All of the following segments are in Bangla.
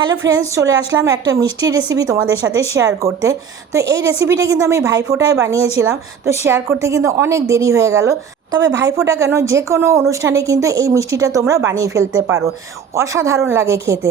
হ্যালো ফ্রেন্ডস, চলে আসলাম একটা মিষ্টির রেসিপি তোমাদের সাথে শেয়ার করতে। তো এই রেসিপিটা কিন্তু আমি ভাইফোঁটায় বানিয়েছিলাম, তো শেয়ার করতে কিন্তু অনেক দেরি হয়ে গেল। তবে ভাইফোঁটা কেন, যে কোনো অনুষ্ঠানে কিন্তু এই মিষ্টিটা তোমরা বানিয়ে ফেলতে পারো, অসাধারণ লাগে খেতে।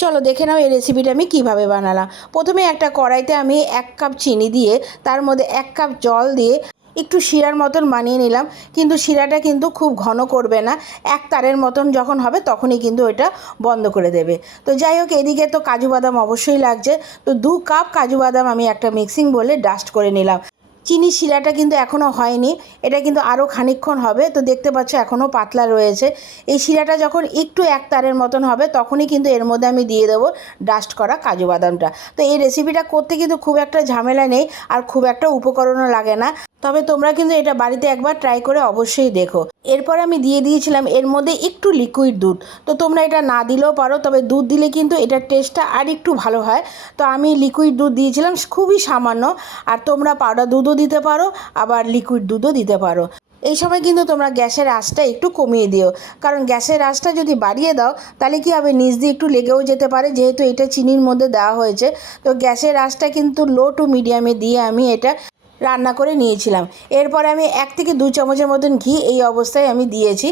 চলো দেখে নাও এই রেসিপিটা আমি কিভাবে বানালাম। প্রথমে একটা কড়াইতে আমি 1 কাপ চিনি দিয়ে তার মধ্যে 1 কাপ জল দিয়ে একটু শিরার মতন বানিয়ে নিলাম। কিন্তু শিরাটা কিন্তু খুব ঘন করবে না, এক তারের মতন যখন হবে তখনই কিন্তু এটা বন্ধ করে দেবে। তো যাই হোক, এদিকে তো কাজু বাদাম অবশ্যই লাগছে। তো 2 কাপ কাজু বাদাম আমি একটা মিক্সিং বোলে ডাস্ট করে নিলাম। চিনি শিরাটা কিন্তু এখনও হয়নি, এটা কিন্তু আরও খানিকক্ষণ হবে। তো দেখতে পাচ্ছ এখনও পাতলা রয়েছে। এই শিরাটা যখন একটু এক তারের মতন হবে তখনই কিন্তু এর মধ্যে আমি দিয়ে দেবো ডাস্ট করা কাজু বাদামটা। তো এই রেসিপিটা করতে কিন্তু খুব একটা ঝামেলা নেই, আর খুব একটা উপকরণও লাগে না। তবে তোমরা কিন্তু এটা বাড়িতে একবার ট্রাই করে অবশ্যই দেখো। এরপর আমি দিয়ে দিয়েছিলাম এর মধ্যে একটু লিকুইড দুধ। তো তোমরা এটা না দিলেও পারো, তবে দুধ দিলে কিন্তু এটার টেস্টটা আর একটু ভালো হয়। তো আমি লিকুইড দুধ দিয়েছিলাম খুবই সামান্য। আর তোমরা পাউডার দুধও দিতে পারো, আবার লিকুইড দুধও দিতে পারো। এই সময় কিন্তু তোমরা গ্যাসের আঁচটা একটু কমিয়ে দিও, কারণ গ্যাসের আঁচটা যদি বাড়িয়ে দাও তাহলে কি হবে, নিচ দিয়ে একটু লেগেও যেতে পারে, যেহেতু এটা চিনির মধ্যে দেওয়া হয়েছে। তো গ্যাসের আঁচটা কিন্তু লো টু মিডিয়ামে দিয়ে আমি এটা রান্না করে নিয়েছিলাম। এরপরে আমি 1 থেকে 2 চামচের মতন ঘি এই অবস্থায় আমি দিয়েছি।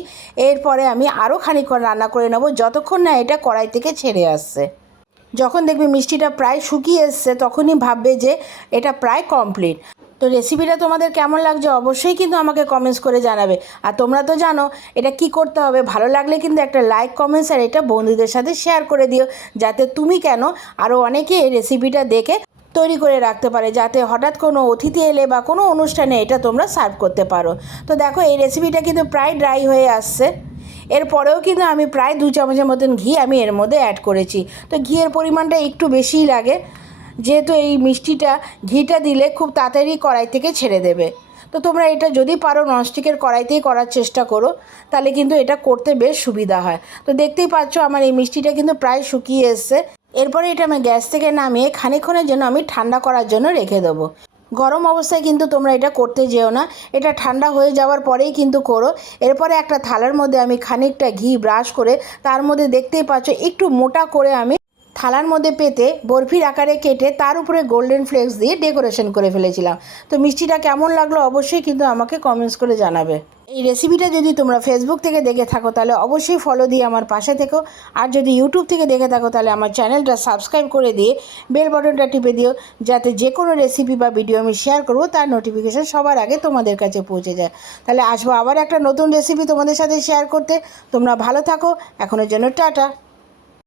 এরপরে আমি আরও খানিকক্ষণ রান্না করে নেব, যতক্ষণ না এটা কড়াই থেকে ছেড়ে আসছে। যখন দেখবে মিষ্টিটা প্রায় শুকিয়ে এসছে তখনই ভাববে যে এটা প্রায় কমপ্লিট। তো রেসিপিটা তোমাদের কেমন লাগছে অবশ্যই কিন্তু আমাকে কমেন্টস করে জানাবে। আর তোমরা তো জানো এটা কি করতে হবে, ভালো লাগলে কিন্তু একটা লাইক, কমেন্টস আর এটা বন্ধুদের সাথে শেয়ার করে দিও, যাতে তুমি কেন আরও অনেকে এই রেসিপিটা দেখে তৈরি করে রাখতে পারে, যাতে হঠাৎ কোনো অতিথি এলে বা কোনো অনুষ্ঠানে এটা তোমরা সার্ভ করতে পারো। তো দেখো এই রেসিপিটা কিন্তু প্রায় ড্রাই হয়ে আসছে। এরপরেও কিন্তু আমি প্রায় 2 চামচের মতন ঘি আমি এর মধ্যে অ্যাড করেছি। তো ঘিয়ের পরিমাণটা একটু বেশিই লাগে, যেহেতু এই মিষ্টিটা ঘিটা দিলে খুব তাড়াতাড়ি কড়াই থেকে ছেড়ে দেবে। তো তোমরা এটা যদি পারো ননস্টিকের কড়াইতেই করার চেষ্টা করো, তাহলে কিন্তু এটা করতে বেশ সুবিধা হয়। তো দেখতেই পাচ্ছ আমার এই মিষ্টিটা কিন্তু প্রায় শুকিয়ে এসছে। এরপরে এটা আমি গ্যাস থেকে নামিয়ে খানিকক্ষণের জন্য আমি ঠান্ডা করার জন্য রেখে দেবো। গরম অবস্থায় কিন্তু তোমরা এটা করতে যেও না, এটা ঠান্ডা হয়ে যাওয়ার পরেই কিন্তু করো। এরপরে একটা থালার মধ্যে আমি খানিকটা ঘি ব্রাশ করে তার মধ্যে দেখতেই পাচ্ছ একটু মোটা করে আমি থালার মধ্যে পেতে বরফির আকারে কেটে তার উপরে গোল্ডেন ফ্লেক্স দিয়ে ডেকোরেশন করে ফেলেছিলাম। তো মিষ্টিটা কেমন লাগলো অবশ্যই কিন্তু আমাকে কমেন্টস করে জানাবে। এই রেসিপিটা যদি তোমরা ফেসবুক থেকে দেখে থাকো তাহলে অবশ্যই ফলো দিয়ে আমার পাশে থেকো, আর যদি ইউটিউব থেকে দেখে থাকো তাহলে আমার চ্যানেলটা সাবস্ক্রাইব করে দিয়ে বেল বাটনটা টিপে দিও, যাতে যে কোনো রেসিপি বা ভিডিও আমি শেয়ার করবো তার নোটিফিকেশান সবার আগে তোমাদের কাছে পৌঁছে যায়। তাহলে আসবো আবার একটা নতুন রেসিপি তোমাদের সাথে শেয়ার করতে। তোমরা ভালো থাকো, এখনের জন্য টাটা।